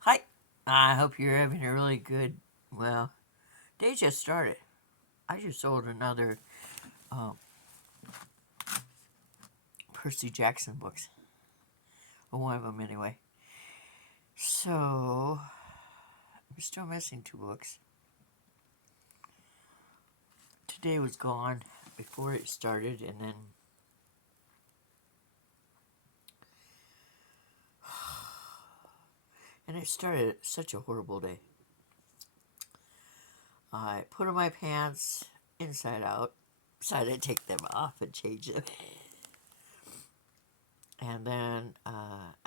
Hi. I hope you're having a really good, well, day just started. I just sold another um, Percy Jackson books. Well, one of them anyway. So, I'm still missing two books. Today was gone before it started, and then it started such a horrible day. I put on my pants inside out, decided to take them off and change them. And then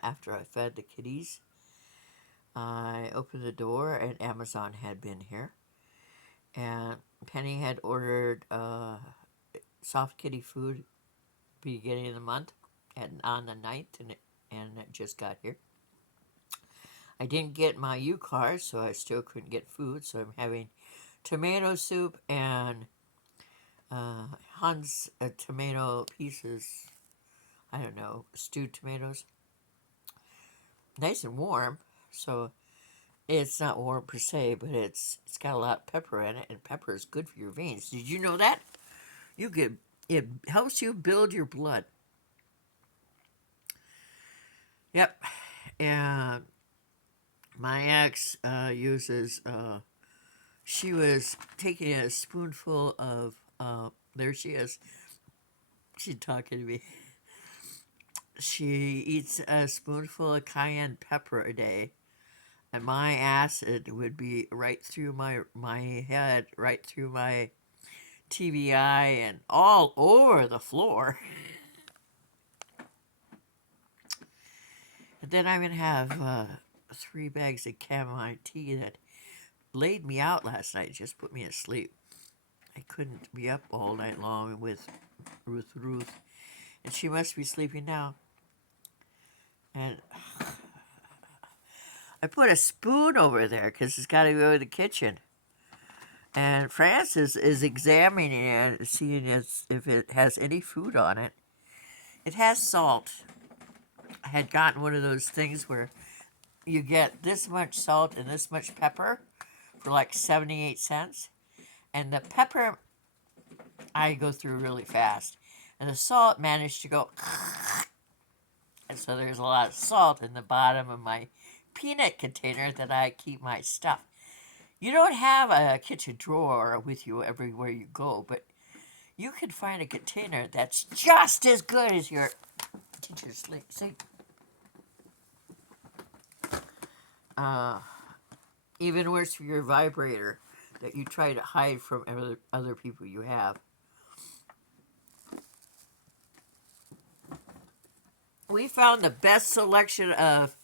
after I fed the kitties, I opened the door and Amazon had been here. And Penny had ordered soft kitty food beginning of the month and on the 9th, and it just got here. I didn't get my U card, so I still couldn't get food, so I'm having tomato soup and Hans tomato pieces. I don't know, stewed tomatoes. Nice and warm, so it's not warm per se, but it's got a lot of pepper in it, and pepper is good for your veins. Did you know that? You get it helps you build your blood. Yep. And my ex uses. She was taking a spoonful of. There she is. She's talking to me. She eats a spoonful of cayenne pepper a day, and my acid would be right through my head, right through my TBI, and all over the floor. And then I'm gonna have 3 bags of chamomile tea that laid me out last night. Just put me to sleep. I couldn't be up all night long with Ruth, and she must be sleeping now. And I put a spoon over there because it's got to go to the kitchen. And Francis is examining it, seeing if it has any food on it. It has salt. I had gotten one of those things where you get this much salt and this much pepper for like 78 cents. And the pepper I go through really fast. And the salt managed to go. And so there's a lot of salt in the bottom of my peanut container that I keep my stuff. You don't have a kitchen drawer with you everywhere you go, but you can find a container that's just as good as your teacher's sink. Uh, Even worse for your vibrator that you try to hide from other people you have. We found the best selection of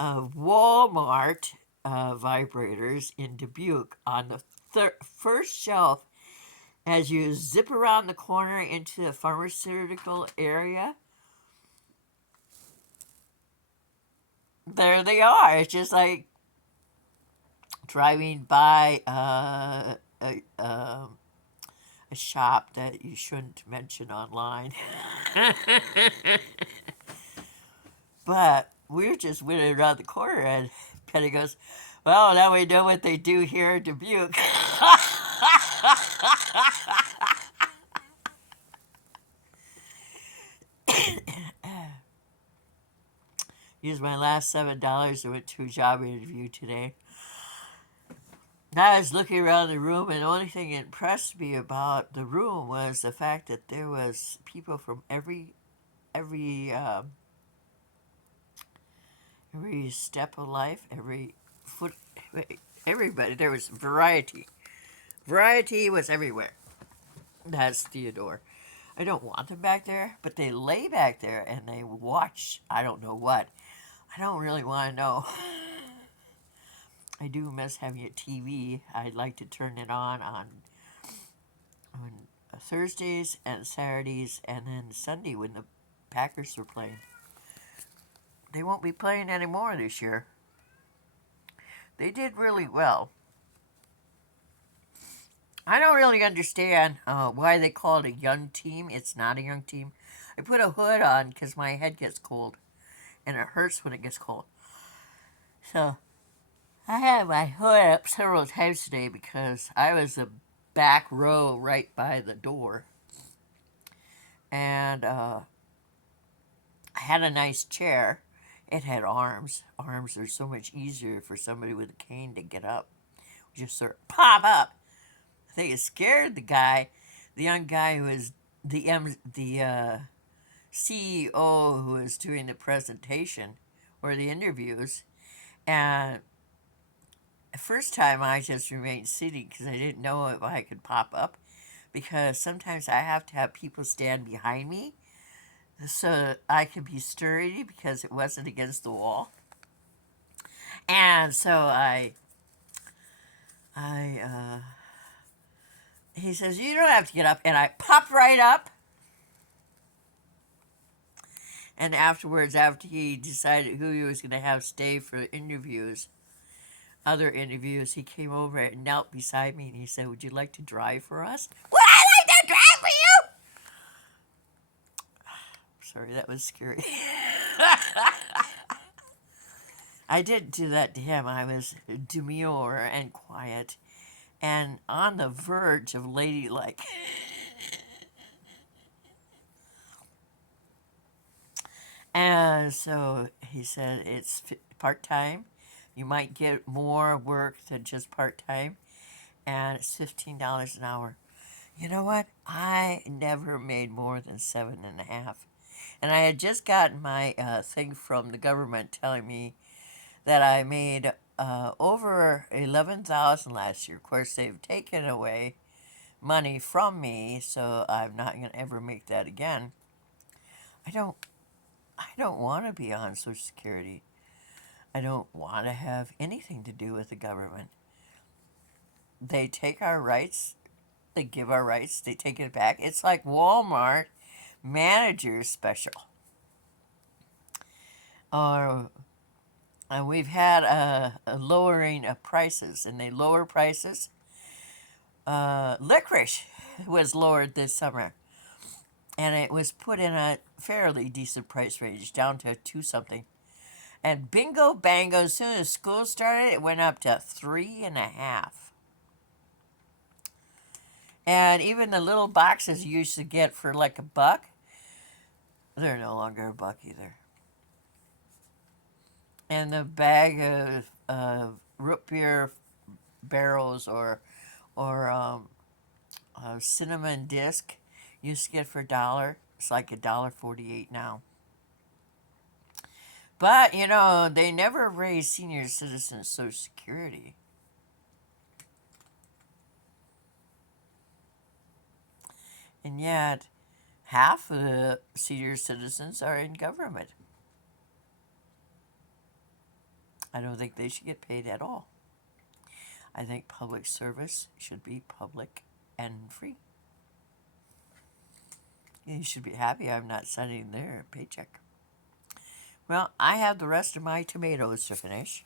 Walmart vibrators in Dubuque on the first shelf as you zip around the corner into the pharmaceutical area. There they are. It's just like driving by a shop that you shouldn't mention online. But we're just went around the corner, and Penny goes, "Well, now we know what they do here in Dubuque." Used my last $7 and went to a job interview today. I was looking around the room, and the only thing that impressed me about the room was the fact that there was people from every every step of life, every foot, everybody. There was variety. Variety was everywhere. That's Theodore. I don't want them back there, but they lay back there and they watch. I don't know what. I don't really want to know. I do miss having a TV. I'd like to turn it on Thursdays and Saturdays, and then Sunday when the Packers were playing. They won't be playing anymore this year. They did really well. I don't really understand why they call it a young team. It's not a young team. I put a hood on because my head gets cold, and it hurts when it gets cold. So I had my hood up several times today because I was the back row right by the door. And I had a nice chair. It had arms. Arms are so much easier for somebody with a cane to get up. Just sort of pop up. I think it scared the guy, the young guy who was the CEO who was doing the presentation or the interviews. And the first time I just remained seated because I didn't know if I could pop up, because sometimes I have to have people stand behind me so I could be sturdy because it wasn't against the wall. And so I he says, you don't have to get up. And I popped right up. And afterwards, after he decided who he was going to have stay for interviews, other interviews, he came over and knelt beside me and he said, would you like to drive for us? Would I like to drive for you? Sorry, that was scary. I didn't do that to him. I was demure and quiet and on the verge of ladylike. And so he said, it's part time. You might get more work than just part time. And it's $15 an hour. You know what? I never made more than 7.5. And I had just gotten my thing from the government telling me that I made over 11,000 last year. Of course, they've taken away money from me, so I'm not going to ever make that again. I don't want to be on Social Security. I don't want to have anything to do with the government. They take our rights, they give our rights, they take it back. It's like Walmart manager special. Or we've had a lowering of prices, and they lower prices. Licorice was lowered this summer, and it was put in a fairly decent price range, down to 2 something. And bingo bango, as soon as school started, it went up to 3.5. And even the little boxes you used to get for like $1, they're no longer $1 either. And the bag of root beer barrels or cinnamon disc used to get for $1. It's like $1.48 now. But you know, they never raised senior citizens Social Security. And yet, half of the senior citizens are in government. I don't think they should get paid at all. I think public service should be public and free. You should be happy I'm not sending their paycheck. Well, I have the rest of my tomatoes to finish.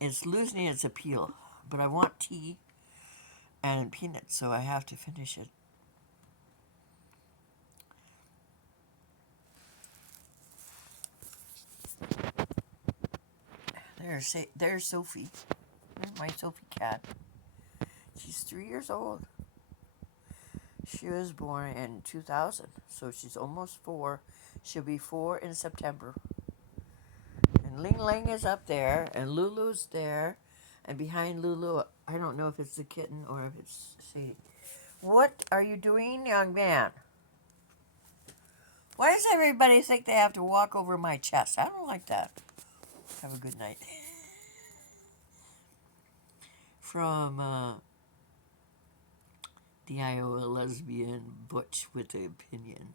It's losing its appeal, but I want tea and peanuts, so I have to finish it. There's Sophie. There's my Sophie cat. She's 3 years old. She was born in 2000, so she's almost 4. She'll be 4 in September. And Ling Ling is up there, and Lulu's there, and behind Lulu, I don't know if it's the kitten or if it's Sadie. What are you doing, young man? Why does everybody think they have to walk over my chest? I don't like that. Have a good night. From the Iowa lesbian Butch with the opinion.